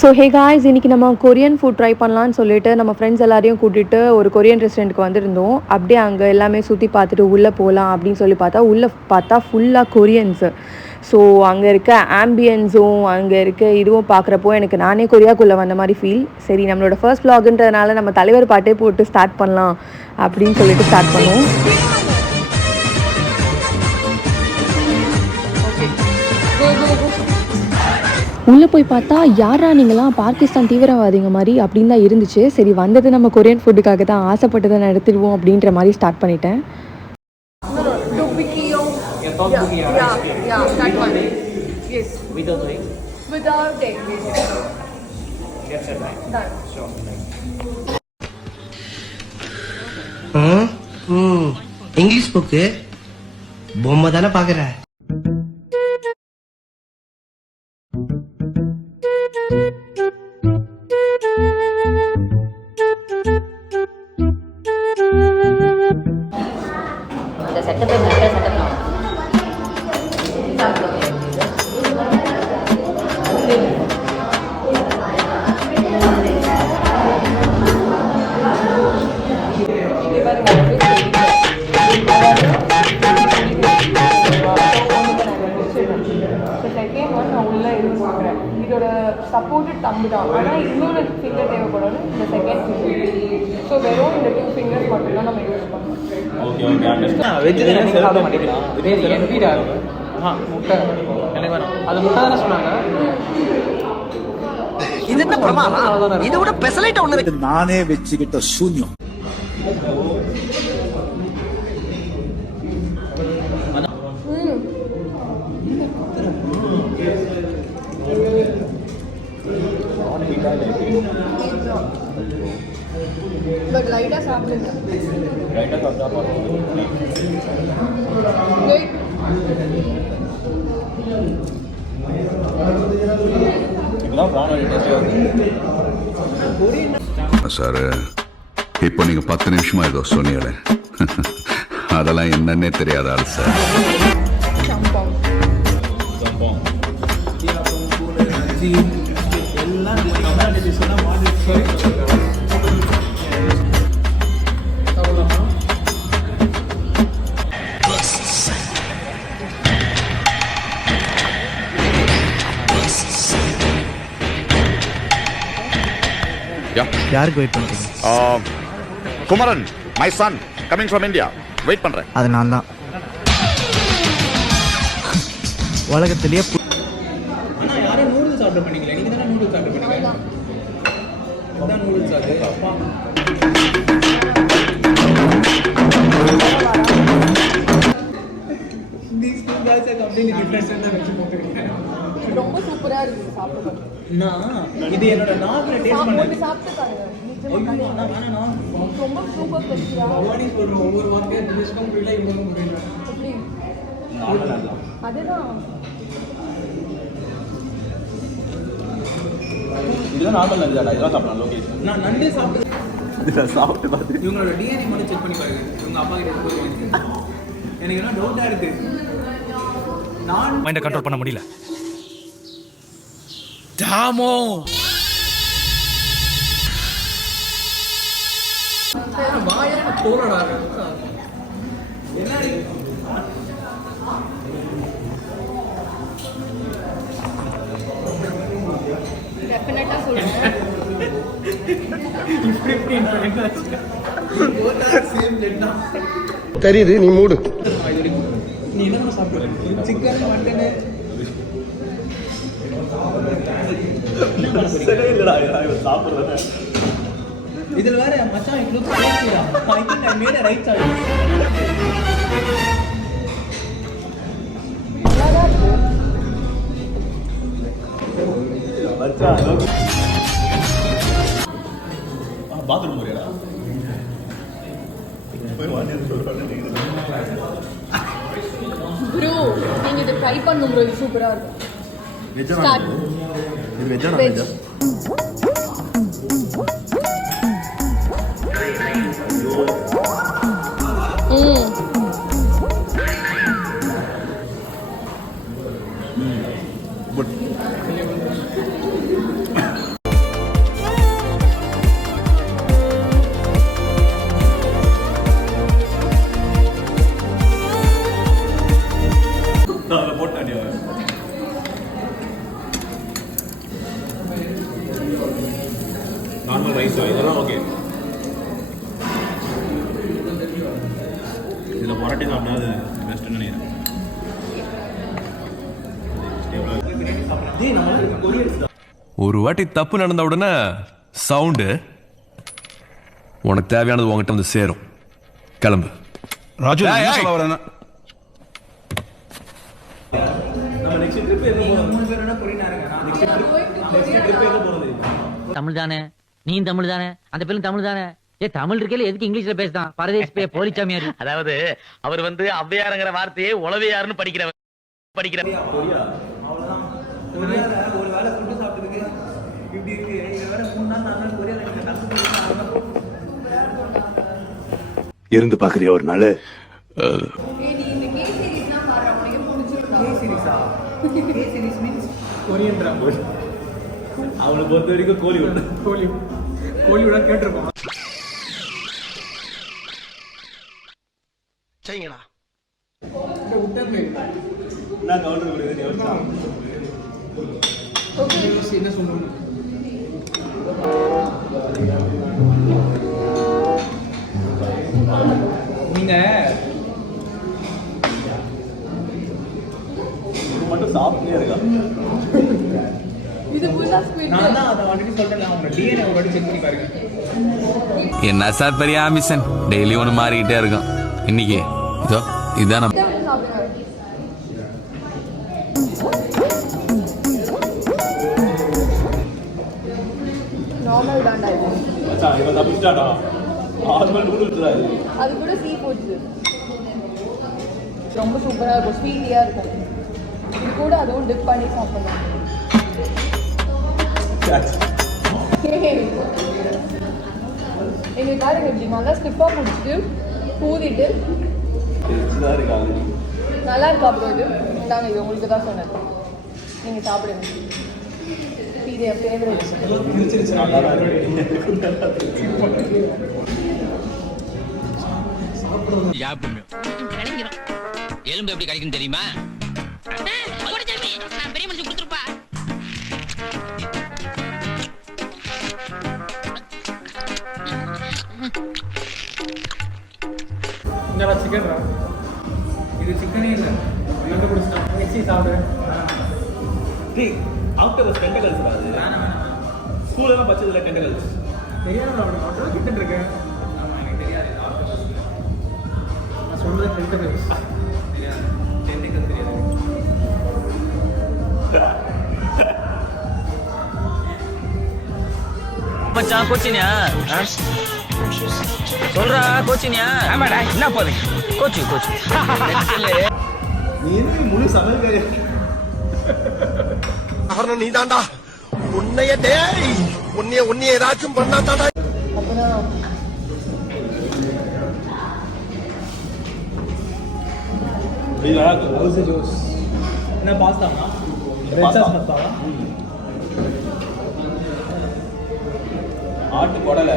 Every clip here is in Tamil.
ஸோ ஹே காய்ஸ் இன்றைக்கி நம்ம கொரியன் ஃபுட் ட்ரை பண்ணலான்னு சொல்லிட்டு நம்ம ஃப்ரெண்ட்ஸ் எல்லாரையும் கூட்டிகிட்டு ஒரு கொரியன் ரெஸ்டாரண்ட்டுக்கு வந்திருந்தோம். அப்படியே அங்கே எல்லாமே சுற்றி பார்த்துட்டு உள்ளே போகலாம் அப்படின்னு சொல்லி பார்த்தா உள்ளே பார்த்தா ஃபுல்லாக கொரியன்ஸு ஸோ அங்கே இருக்க ஆம்பியன்ஸும் அங்கே இருக்க இதுவும் பார்க்குறப்போ எனக்கு நானே கொரியாக்குள்ளே வந்த மாதிரி ஃபீல் சரி நம்மளோட ஃபர்ஸ்ட் ப்ளாகுன்றதுனால நம்ம தலைவர் பாட்டே போட்டு ஸ்டார்ட் பண்ணலாம் அப்படின்னு சொல்லிட்டு ஸ்டார்ட் பண்ணோம். உள்ளே போய் பார்த்தா யாரா நீங்களாம் பாகிஸ்தான் தீவிரவாதிங்க மாதிரி? அப்படின்னு தான் இருந்துச்சு. சரி வந்தது நம்ம கொரியன் ஃபுட்டுக்காக தான். ஆசைப்பட்டதை நடத்திடுவோம் அப்படின்ற மாதிரி ஸ்டார்ட் பண்ணிட்டேன். English book hmm. பொம்மை தானே பாக்குற சப்போர்ட்டட் தம்பு தான் ஆனால் இன்னொரு ஃபிங்கர் தேவைப்படும் இந்த செகண்ட் ஃபிங்கர் ஸோ வெறும் இந்த டூ ஃபிங்கர்ஸ் மட்டும்தான் நம்ம யூஸ் முட்டை. எனக்கு வேணும். அது முட்டை தானே சொன்னாங்க. இது என்ன பிரமாதம்? இதை விட பெசலைட் ஒண்ணு இருக்கு. நானே வச்சுக்கிட்ட சூன்யம். சார். இப்போ நீங்கள் பத்து நிமிஷமாக ஏதோ சொன்னீங்களே. அதெல்லாம் என்னன்னே தெரியாத ஆள் சார். யாருக்கு வெயிட் பண்றீங்க? Kumaran my son coming from India wait பண்றேன். அது நான் தான். உலகத்திலேயே ரொம்ப சூப்பராக இருக்குது சாப்பிடுறது நான் இது என்னோட நாக்குல டேஸ்ட் பண்ணேன் சாப்பிட்டு பாருங்க ரொம்ப சூப்பர் சொல்றோம் ஒவ்வொரு வார்த்தையும் இவ்வளவு முடியல எப்படி? அதுதான். இதுதான் நார்மல் நடிதாடா இதெல்லாம் சாப்பிடலாம் லோகேஷ் நான் நண்டு சாப்பிட்டு சாப்பிட்டு பார்த்து. இவங்களோட டிஎன்ஏ மட்டும் செக் பண்ணி பாருங்க. இவங்க அப்பா கிட்ட போய் வாங்கிட்டு. எனக்கு என்ன டவுட்டா இருக்கு. நான் மைண்டை கண்ட்ரோல் பண்ண முடியல. தான் தெரியுது நீ மூடு. நீ என்ன சாப்பிடுற? சிக்கன் மட்டனு இதுல வேற மச்சான் இட் லுக்ஸ் டேஸ்டியா I think I made a right choice bathroom போறியாடா? Bro நீங்கள் இதை ட்ரை பண்ணும் ப்ரோ இது சூப்பராக இருக்கும். இது வெஜ்ஜா Veg. ம் வாட்டி தப்பு நடந்த உடனே சவுண்டு. உனக்கு தேவையானது உங்ககிட்ட வந்து சேரும். கிளம்பு. ராஜு ஏய், என்ன ஏய். சொல்ல வரேன்னா தமிழ் தானே நீ தமிழ் தானே அந்த பேரும் தமிழ் தானே ஏ தமிழ் இருக்கல எதுக்கு இங்கிலீஷ்ல பேசுதான்? பரதேஷ் பே போலிச்சாமியார். அதாவது அவர் வந்து ஔவையாருங்கிற வார்த்தையே உளவையாருன்னு படிக்கிறவர் படிக்கிற இருந்து பாக்குறியா ஒரு நாள்? அவளை பொறுத்த வரைக்கும் கோலிவுட் கோலி கோலிவுடா கேட்டிருக்கோம். சரிங்களா நான் கவுண்டர் கொடுக்குறது என்ன சொல்லுங்க நீங்க. இது மட்டும் சாப்பிட்டே இருக்கா? நான் தான் அதை ஆல்ரெடி சொல்லிட்டேன் அவங்க டிஎன்ஏ ஒரு வாட்டி செக் பண்ணி பாருங்க. என்ன சார் பெரிய ஆம்பிஷன் டெய்லி ஒன்று மாறிக்கிட்டே இருக்கும். இன்னைக்கு இதோ இதான் நம்ம நார்மல் தாண்டா இது. மச்சான் இவன் தப்பிச்சிட்டாடா? நார்மல் நூடுல்ஸ் தான் இது அது கூட சீ ஃபுட்ஸ் ரொம்ப சூப்பராக இருக்கும். ஸ்வீட்டியாக இருக்கும். இது கூட அதுவும் டிப் பண்ணி சாப்பிடலாம். எங்களுக்கு பாருங்க இப்படி நல்லா ஸ்டிப்பாக பிடிச்சிட்டு பூதிட்டு நல்லா இருக்கா ப்ரோ இது? நாங்கள் இது உங்களுக்கு தான் சொன்னது நீங்கள் சாப்பிடுங்க. இது என் ஃபேவரட் எலும்பு எப்படி கிடைக்கும் தெரியுமா பெரிய மனுஷன் கொடுத்துருப்பா என்னடா சிக்கன்டா இது சிக்கனே இல்லை சாப்பிடுறேன் ஆக்டோபஸ் டென்டகல்ஸ் அது ஸ்கூலெல்லாம் பச்சதில்ல டென்டகல்ஸ் தெரியாது ஆக்டோபஸ் கிட்ட இருக்கேன் எனக்கு தெரியாது நான் சொல்றது டென்டகல்ஸ் தெரியாது. தெரியாது. மச்சான் கோச்சினியா? சொல்றா கோச்சினியா? ஆமாடா என்ன போது? Coach coach. நீ முழு சமையல்காரி அவன நீ தாண்டா உன்னைய டேய் உன்னைய உன்னைய ஏதாச்சும் பண்ணா தாண்டா என்ன பாஸ்தாமா ரெட் சாஸ் மசாலா ஆட்டு குடலை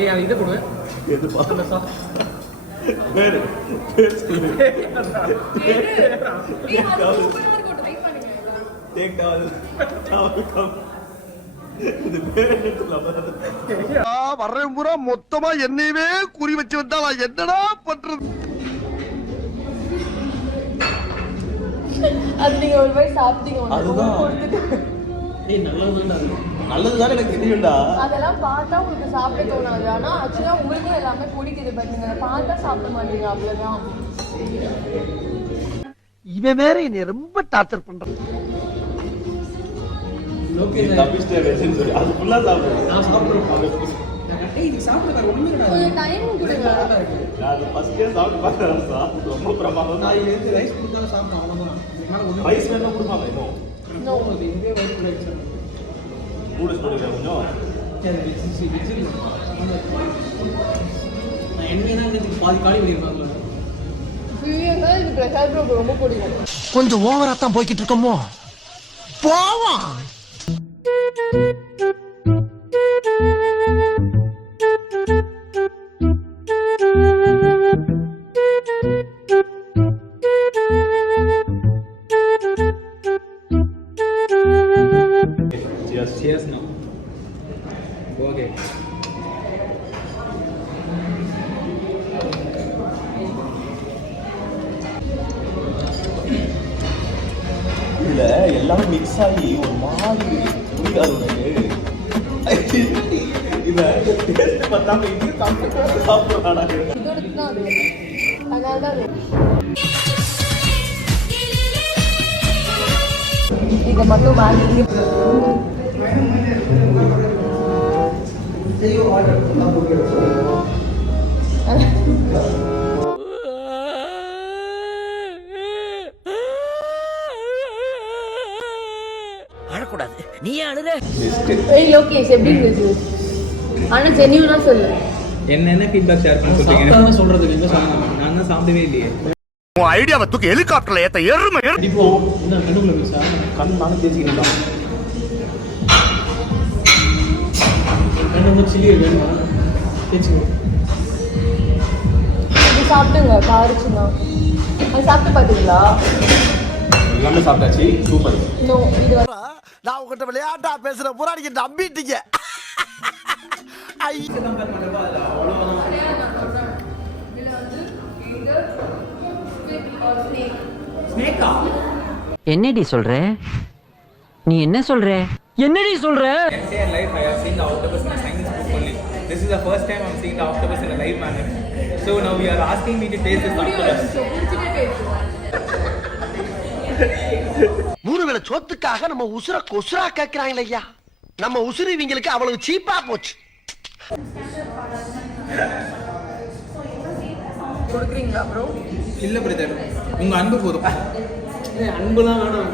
ஏய் அது இதை கொடு. எது பார்த்தா வேறு. டேக் டவல் டவல் கம் வர்றேன் பூரா. மொத்தமா என்னையவே குறி வச்சு வந்தா நான் என்னடா பண்றது? அது நீங்க ஒரு வாய் சாப்பிட்டீங்க. அதுதான். அது. நல்லதுதானே எனக்கு தெரியும்டா. அதெல்லாம் பார்த்தா உங்களுக்கு சாப்பிட தோணாது. ஆனா ஆக்சுவலா உங்களுக்கும் எல்லாமே பிடிக்குது பட் நீங்க பார்த்தா சாப்பிட மாட்டீங்க அவ்வளவுதான். இவன் வேற என்னை ரொம்ப டார்ச்சர் பண்றான். சாப்பிட்டு நூடுல்ஸ் போடுங்க கொஞ்சம். கொஞ்சம் ஓவரா தான் போய்கிட்டு இருக்கோமோ? போவோம். இதை மட்டும் வாங்கி அழக்கூடாது. நீ அழுற? எப்படி இருந்துச்சு? ஆனா ஜென்யூனா சொல்லு. என்ன என்ன ஃபீட்பேக் ஷேர் பண்ண சாப்பிடாம சொல்றதுக்கு நான் தான் சாப்பிடவே இல்லையே. உன் ஐடியாவை தூக்கி ஹெலிகாப்டர்ல ஏத்த எருமை எரு- இப்போ இந்த போய் சார்? கண் நானும் தேய்ச்சிக்கிறேன் கண்ணு வந்து சில்லி வேணுமா? தேய்ச்சிக்கோ. இது சாப்பிடுங்க காரிச்சுனா அது சாப்பிட்டு பார்த்தீங்களா எல்லாமே சாப்பிட்டாச்சு. சூப்பர். நோ இது நான் உங்ககிட்ட விளையாட்டா பேசுற நீங்க நம்பிட்டீங்க. ஐ என்னடி சொல்ற நீ என்ன சொல்ற என்னடி சொல்ற. This is the first time I'm seeing the octopus in a live manner. So now you are asking me to taste this octopus. மூணு வேளை சொத்துக்காக நம்ம உசுர கொசுரா கேக்குறாங்களே ஐயா நம்ம உசுறு இவங்களுக்கு அவ்வளவு சீப்பா போச்சு கொடுக்குறீங்களா ப்ரோ இல்ல பிரதர் உங்க அன்பு போதும். அன்புலாம் வேணாம்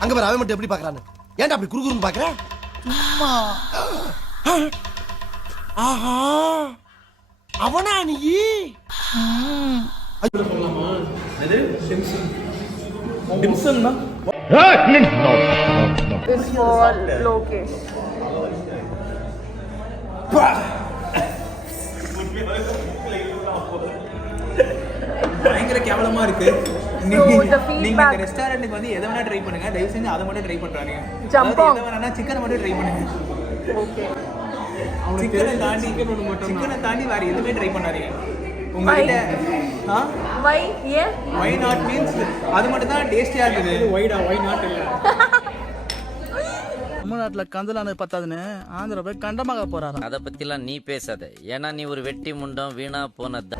அங்க பாரு அவன் மட்டும் எப்படி பாக்குறான்னு ஏன்டா அப்படி குறுகுறுன்னு பாக்குற ஆஹா. அவனா நீ? டிம்சன் தான். இட்ஸ் ஃபார் லோகேஷ் பயங்கர கேவலமா இருக்கு. நீங்க இந்த ரெஸ்டாரண்ட்டுக்கு வந்து எதை வேணா ட்ரை பண்ணுங்க. தயவு செஞ்சு அதை மட்டும் ட்ரை பண்றாங்க. எதை வேணா சிக்கனை மட்டும் ட்ரை பண்ணுங்க. ஓகே சிக்கனை தாண்டி சிக்கனை தாண்டி வேற எதுவுமே ட்ரை பண்ணாதீங்க. உங்ககிட்ட ஆ? வை ஏன்? வை நாட் மீன்ஸ் அது மட்டும் தான் டேஸ்டியா இருக்குது. ஒய்டா ஒய் நாட் இல்ல. தமிழ்நாட்டுல கந்தலானது பத்தாதுன்னு ஆந்திரா போய் கண்டமாக போறாராம். அத பத்திலாம் நீ பேசாத. ஏன்னா நீ ஒரு வெட்டி முண்டம் வீணா போனது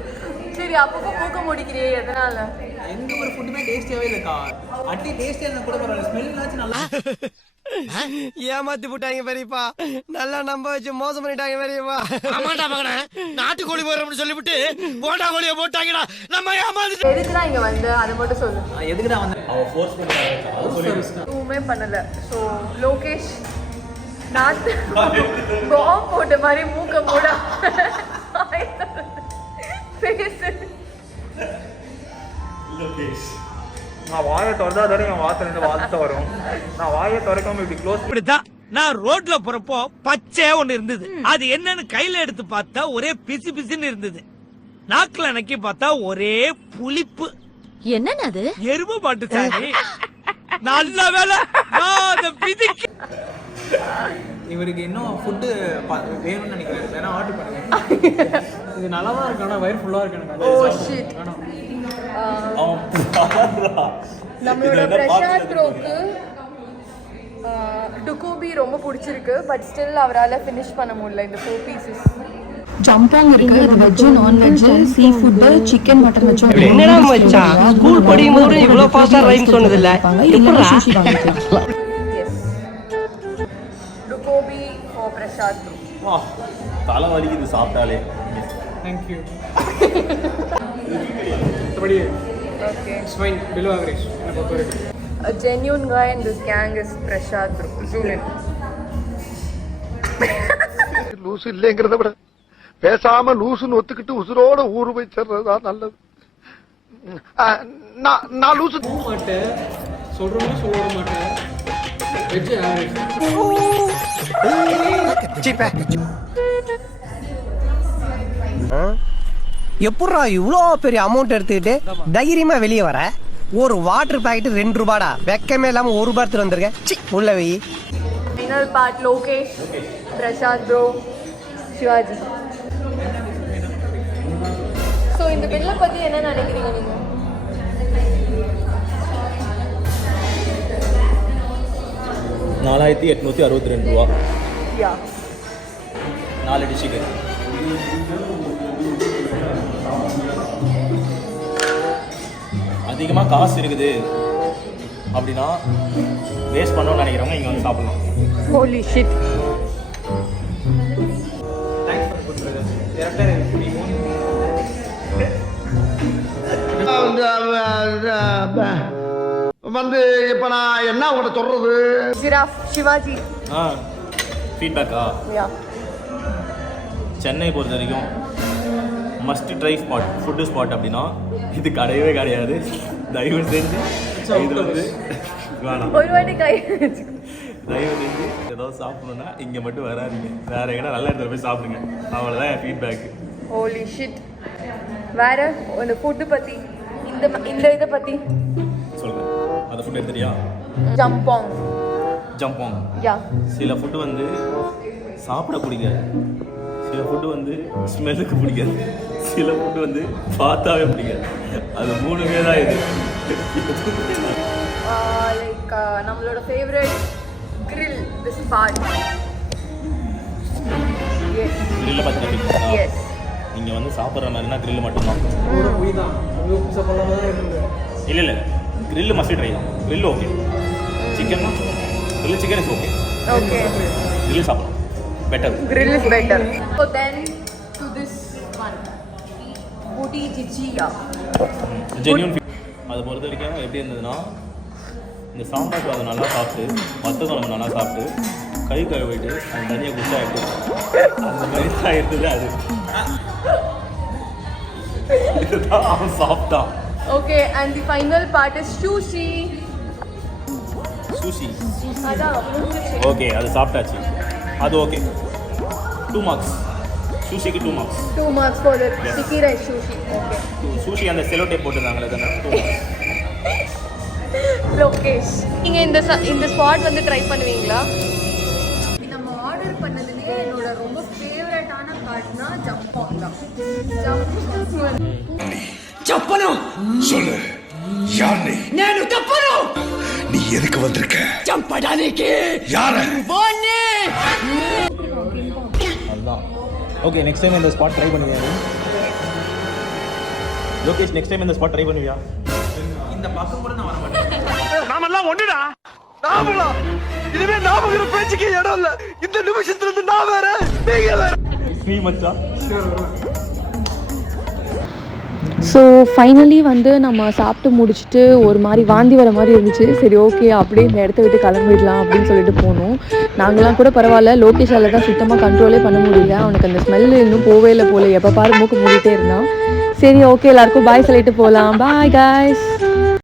சரி அப்பப்போ மூக்க முடிக்கிறியே எதனால? எந்த ஒரு ஃபுட்டுமே டேஸ்டியாவே இல்லக்கா. அட்டி டேஸ்டியா இருந்தா கூட பரவாயில்ல. ஸ்மெல்னாச்சும் நல்லா ஏமாத்தி போட்டாங்க பெரியப்பா. நல்லா நம்ப வச்சு மோசம் பண்ணிட்டாங்க பெரியப்பா. ஆமாடா மகனே. நாட்டுக்கோழி போறோம்னு சொல்லிவிட்டு போட்டா கோழியை போட்டாங்கடா. நம்ம ஏமாந்து எதுக்குடா இங்க வந்து? அதை மட்டும் சொல்லு. எதுக்குடா வந்து? அவ ஃபோர்ஸ் பண்ணுறாங்க எதுவுமே பண்ணல. ஸோ லோகேஷ் நாட்டு பாம் போட்ட மாதிரி மூக்க மூட. பேசு நான் வாயை திறந்தா தானே என் வாசல் வார்த்தை வரும். நான் வாயை திறக்காம இப்படி க்ளோஸ் இப்படித்தான் நான் ரோட்ல போறப்போ பச்சையா ஒண்ணு இருந்தது. அது என்னன்னு கையில எடுத்து பார்த்தா ஒரே பிசு பிசுன்னு இருந்தது. நாக்குல நக்கி பார்த்தா ஒரே புளிப்பு. என்னன்னு அது? எருமை மாட்டு சாணி நல்ல வேலை நான் அதை விதிக்க இவருக்கு இன்னும் ஃபுட்டு வேணும்னு நினைக்கிறேன். வேணா ஆர்டர் பண்ணுங்க. இது நல்லா தான் இருக்கு ஆனால் வயிறு ஃபுல்லாக இருக்கு எனக்கு. ஓ அது ஷிட் வேணாம். நம்மளோட பிரசாத் ப்ரோக்கு டுகோபி ரொம்ப பிடிச்சிருக்கு பட் ஸ்டில் அவரால் ஃபினிஷ் பண்ண முடியல இந்த ஃபோர் பீசஸ் ஜம்பாங் இருக்கு. இது veg non veg sea food chicken mutton வச்சோம் என்னடா மச்சான்? ஸ்கூல் படிக்கும் போது இவ்வளவு ஃபாஸ்டா ரைம் சொன்னது இல்ல டுகோபி ஃபார் பிரசாத் ப்ரோ தலை வலிக்குது சாப்பிட்டாலே. தேங்க்யூ மற்றபடி okay it's fine below average என்னை பொறுத்த வரைக்கும் A genuine guy in this gang is Prashad bro. Zoom in. லூசு இல்லைங்கிறத விட பேசாம லூசுன்னு ஒத்துக்கிட்டு உசுரோட ஊரு போய் நல்லது. நான் நான் லூசு மாட்டேன் சொல்கிறோமே சொல்ல மாட்டேன் வெஜ் ஆவரேஜ் எப்படா இவ்வளோ பெரிய அமௌண்ட் எடுத்துக்கிட்டு தைரியமா வெளியே வர? ஒரு வாட்டர் பாக்கெட் ரெண்டு ரூபாடா. வெக்கமே இல்லாம ஒரு ரூபாய் எடுத்துட்டு வந்திருக்கேன் உள்ள வை. Final part Lokesh, Prashad bro, Shivaji. So இந்த பில்லை பற்றி என்ன நினைக்கிறீங்க நீங்கள் நாலாயிரத்தி எட்நூற்றி அறுபத்தி ரெண்டு ரூபா. யா நாலு அடி சிக்கன் அதிகமாக காசு இருக்குது அப்படின்னா வேஸ்ட் பண்ணணும்னு நினைக்கிறவங்க இங்கே வந்து சாப்பிடலாம். ஹோலி ஷிட் வந்து இப்ப நான் என்ன உங்கள்ட்ட சொல்றது? ஜிராஃப் சிவாஜி ஆ ஃபீட்பேக்கா சென்னை பொறுத்த வரைக்கும் must try spot food spot அப்படின்னா இது கிடையவே கிடையாது. தயவு செஞ்சு இது வந்து வேணாம். தயவு செஞ்சு ஏதாவது சாப்பிடணும்னா இங்கே மட்டும் வராதீங்க. வேற எங்கன்னா நல்ல இடத்துல போய் சாப்பிடுங்க. அவ்வளோதான் என் ஃபீட்பேக் ஹோலி ஷிட் வேற இந்த ஃபுட்டு பற்றி இந்த இந்த இதை பற்றி சொல்கிறேன் அந்த ஃபுட் எடுத்துட்டியா? ஜம்பாங் ஜம்பாங் யா. சில ஃபுட்டு வந்து சாப்பிட பிடிக்காது சில ஃபுட்டு வந்து ஸ்மெல்லுக்கு பிடிக்காது. சில ஃபுட்டு வந்து பார்த்தாவே பிடிக்காது அது மூணுமே தான் இது. லைக் நம்மளோட ஃபேவரட் கிரில் திஸ் பார்ட் கிரில்ல பார்த்துட்டு எஸ் நீங்கள் வந்து சாப்பிட்ற மாதிரினா கிரில் மட்டும்தான். தான். தான் இல்லை இல்லை. கிரில் மஸ்ட் ட்ரை தான். Grill okay chicken grill chicken is okay okay grill சாப்பிடலாம். Better grill is better. So then genuine அதை பொறுத்த வரைக்கும் எப்படி இருந்ததுன்னா இந்த சாம்பார் சாதம் நல்லா சாப்பிட்டு மற்ற குழம்பு நல்லா சாப்பிட்டு கை கழுவிட்டு அந்த தனியாக குச்சா எடுத்து அந்த மாதிரி தான் இருந்தது அது. இதுதான் அவன் சாப்பிட்டான். Okay and the final part is sushi. Sushi அதான் முடிஞ்சிச்சு. ஓகே அது சாப்பிட்டாச்சு. அது okay two marks சூஷிக்கு two marks two marks for sticky rice sushi okay sushi அந்த செலோ டேப் போட்டுருந்தாங்களே தானே லோகேஷ் நீங்கள் இந்த இந்த ஸ்பாட் வந்து ட்ரை பண்ணுவீங்களா? நம்ம ஆர்டர் பண்ணதுலேயே என்னோட ரொம்ப ஃபேவரட்டான கார்ட்னா ஜப்பான் தான். ஜப்பனோ. சொல்லு. யார் நீ? நேனு தப்பனோ நீ எதுக்கு வந்திருக்க? யாரு? யார ஓகே நெக்ஸ்ட் டைம் இந்த ஸ்பாட் ட்ரை பண்ணுவியா? லோகேஷ் நெக்ஸ்ட் டைம் இந்த ஸ்பாட் ட்ரை பண்ணுவியா? இந்த பக்கம் கூட நான் வர மாட்டேன். நாமெல்லாம் ஒண்ணுடா. நாமளா இனிமே நாமங்கிற பேச்சுக்கு இடம் இல்ல. இந்த நிமிஷத்துல இருந்து நான் வேற நீங்க வேற. நீ மச்சான் ஸோ ஃபைனலி வந்து நம்ம சாப்பிட்டு முடிச்சுட்டு ஒரு மாதிரி வாந்தி வர மாதிரி இருந்துச்சு. சரி ஓகே அப்படியே இந்த இடத்த விட்டு கிளம்பிடலாம் அப்படின்னு சொல்லிட்டு போனோம். நாங்களாம் கூட பரவாயில்ல. லோகேஷால தான் சுத்தமாக கண்ட்ரோலே பண்ண முடியல. அவனுக்கு அந்த ஸ்மெல் இன்னும் போவே இல்லை போல. எப்போ பாரு மூக்கு மூடிட்டே இருந்தான். சரி ஓகே எல்லாருக்கும் பாய் சொல்லிட்டு போகலாம் பாய் காய்ஸ்